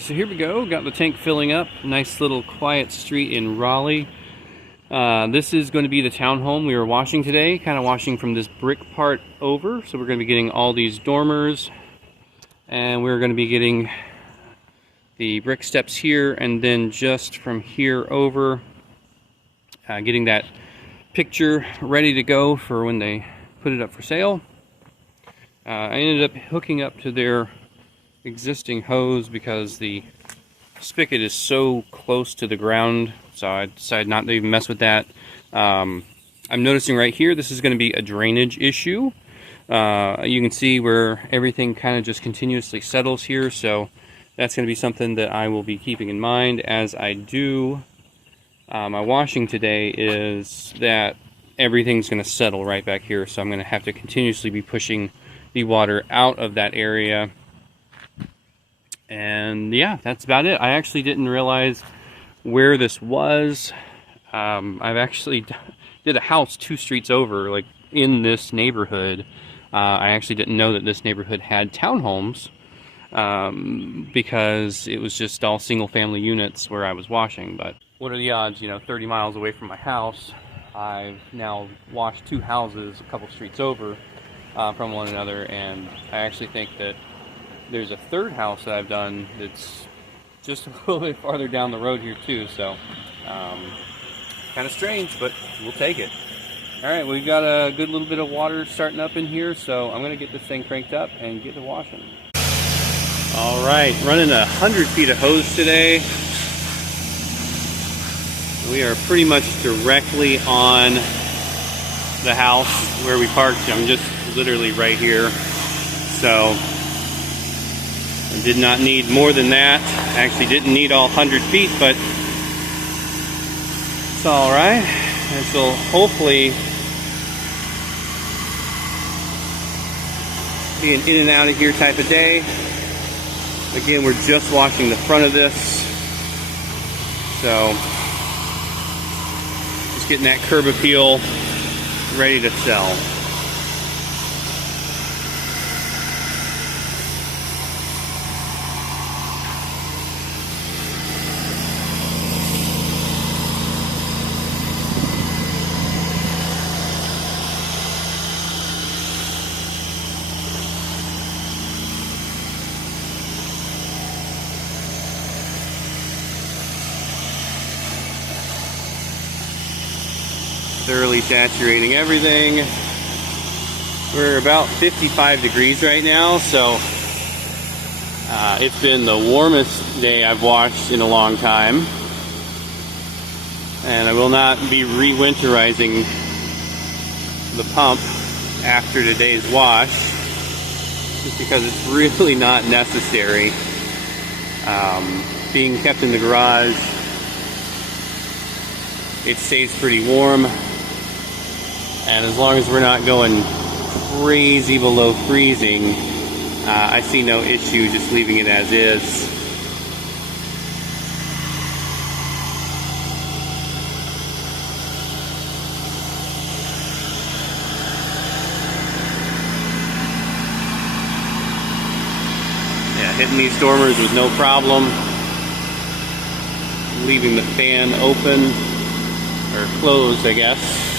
So here we go, got the tank filling up. Nice little quiet street in Raleigh. This is going to be the townhome we were washing today, kind of washing from this brick part over. So we're going to be getting all these dormers, and we're going to be getting the brick steps here, and then just from here over, getting that picture ready to go for when they put it up for sale. I ended up hooking up to their existing hose because the spigot is so close to the ground, so I decided not to even mess with that. I'm noticing right here this is going to be a drainage issue. You can see where everything kind of just continuously settles here, so that's going to be something that I will be keeping in mind as I do my washing today, is that everything's going to settle right back here, so I'm going to have to continuously be pushing the water out of that area. And yeah, that's about it. I actually didn't realize where this was. I've actually did a house 2 streets over, like in this neighborhood. I actually didn't know that this neighborhood had townhomes because it was just all single family units where I was washing. But what are the odds, 30 miles away from my house, I've now washed 2 houses a couple streets over from one another, and I actually think that there's a 3rd house that I've done that's just a little bit farther down the road here too, so kind of strange, but we'll take it. Alright, we've got a good little bit of water starting up in here, so I'm going to get this thing cranked up and get to washing. Alright, running 100 feet of hose today. We are pretty much directly on the house where we parked. I'm just literally right here, so I did not need more than that. I actually didn't need all 100 feet, but it's alright. This will hopefully be an in and out of here type of day. Again, we're just washing the front of this, so just getting that curb appeal ready to sell. Thoroughly saturating everything. We're about 55 degrees right now, so it's been the warmest day I've washed in a long time. And I will not be re-winterizing the pump after today's wash, just because it's really not necessary. Being kept in the garage, it stays pretty warm. And as long as we're not going crazy below freezing, I see no issue just leaving it as is. Yeah, hitting these dormers with no problem. Leaving the fan open, or closed, I guess.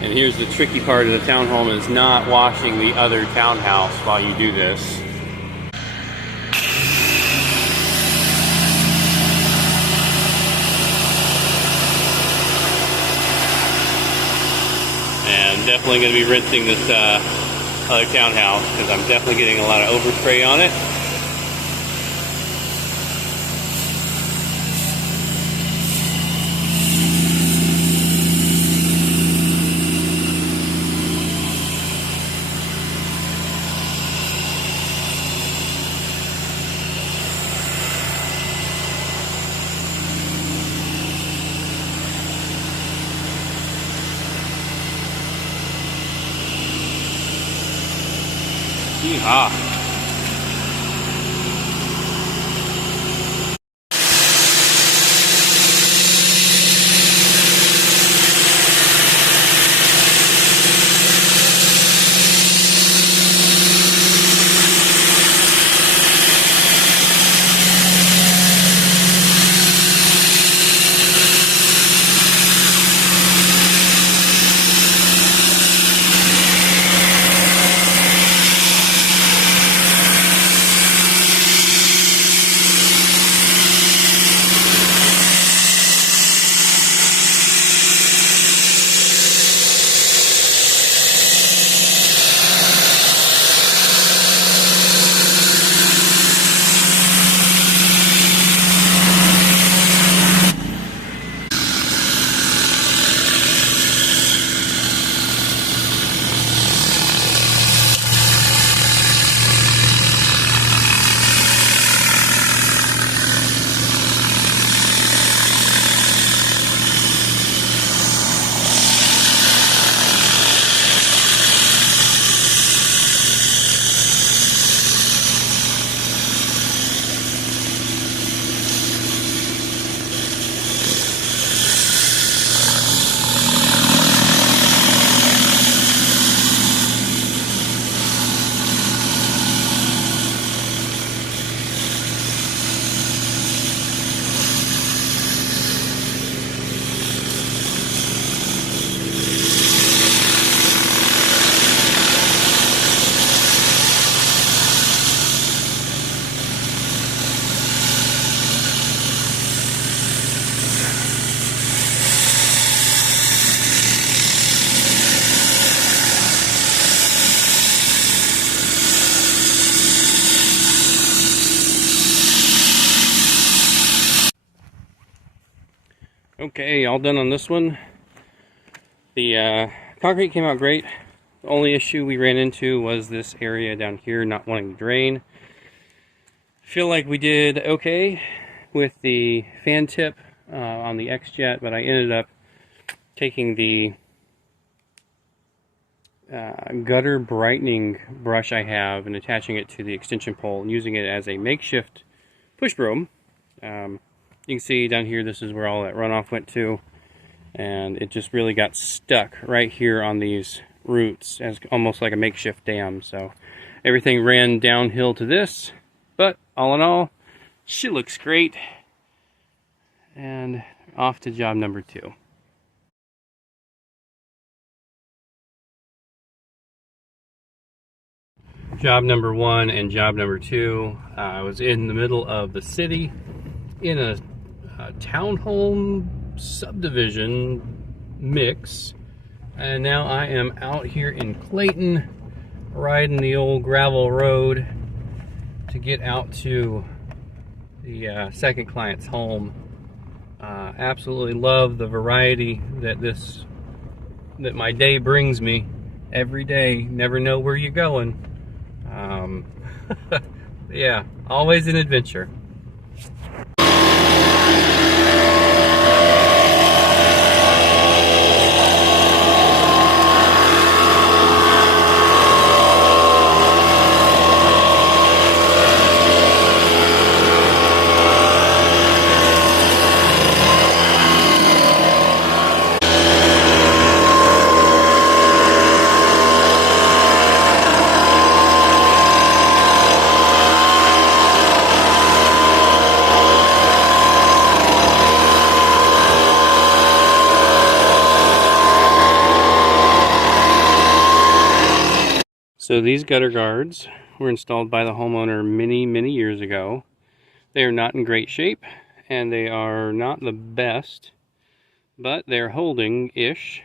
And here's the tricky part of the townhome, is not washing the other townhouse while you do this. And definitely going to be rinsing this other townhouse, because I'm definitely getting a lot of overspray on it. Yeehaw. Okay, all done on this one. The concrete came out great. The only issue we ran into was this area down here not wanting to drain. Feel like we did okay with the fan tip on the XJET, but I ended up taking the gutter brightening brush I have and attaching it to the extension pole and using it as a makeshift push broom. You can see down here, this is where all that runoff went to, and it just really got stuck right here on these roots as almost like a makeshift dam. So everything ran downhill to this, but all in all, she looks great. And off to job number 2. Job number 1 and job number 2, I was in the middle of the city in a townhome subdivision mix, and now I am out here in Clayton riding the old gravel road to get out to the second client's home. Absolutely love the variety that my day brings me every day. Never know where you're going. Yeah, always an adventure. So these gutter guards were installed by the homeowner many years ago. They are not in great shape, and they are not the best, but they're holding-ish.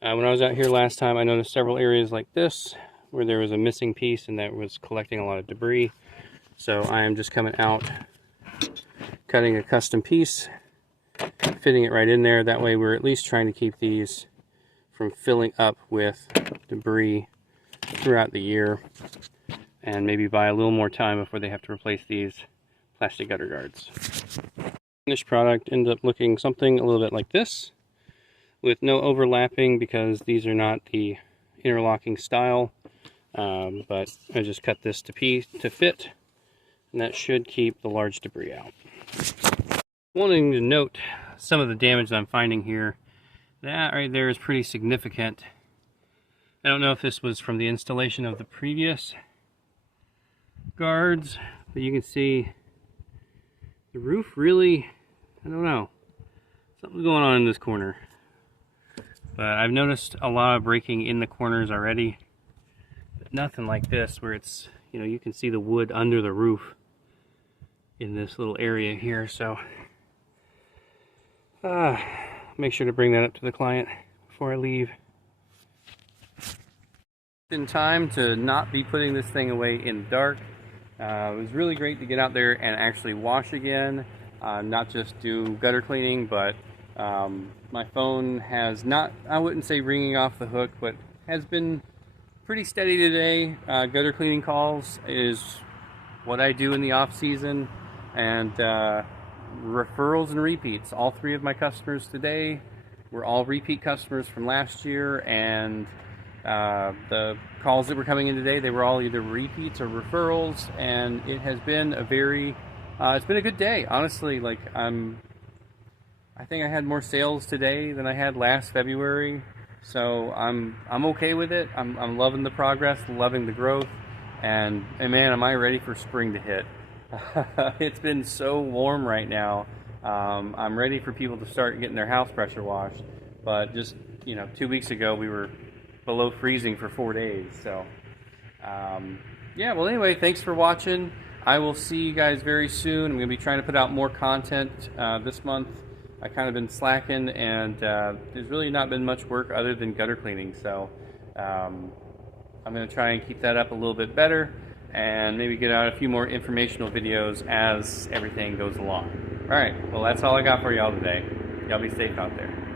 When I was out here last time, I noticed several areas like this where there was a missing piece and that was collecting a lot of debris. So I am just coming out, cutting a custom piece, fitting it right in there. That way we're at least trying to keep these from filling up with debris throughout the year, and maybe buy a little more time before they have to replace these plastic gutter guards. Finished product ended up looking something a little bit like this, with no overlapping because these are not the interlocking style, but I just cut this to fit, and that should keep the large debris out. Wanting to note some of the damage that I'm finding here. That right there is pretty significant. I don't know if this was from the installation of the previous guards, but you can see the roof really, I don't know, something's going on in this corner. But I've noticed a lot of breaking in the corners already, but nothing like this where it's, you know, you can see the wood under the roof in this little area here. So make sure to bring that up to the client before I leave. In time to not be putting this thing away in the dark. It was really great to get out there and actually wash again, not just do gutter cleaning, but my phone has not, I wouldn't say ringing off the hook, but has been pretty steady today. Gutter cleaning calls is what I do in the off season, and referrals and repeats. All 3 of my customers today were all repeat customers from last year, and the calls that were coming in today, they were all either repeats or referrals, and it has been a very, it's been a good day, honestly. Like, I think I had more sales today than I had last February, so I'm okay with it. I'm loving the progress, loving the growth, and man, am I ready for spring to hit. It's been so warm right now. I'm ready for people to start getting their house pressure washed, but just, you know, 2 weeks ago we were below freezing for 4 days. So yeah, well, anyway, thanks for watching. I will see you guys very soon. I'm going to be trying to put out more content this month. I kind of been slacking, and there's really not been much work other than gutter cleaning, so I'm going to try and keep that up a little bit better, and maybe get out a few more informational videos as everything goes along. Alright, well, that's all I got for y'all today. Y'all be safe out there.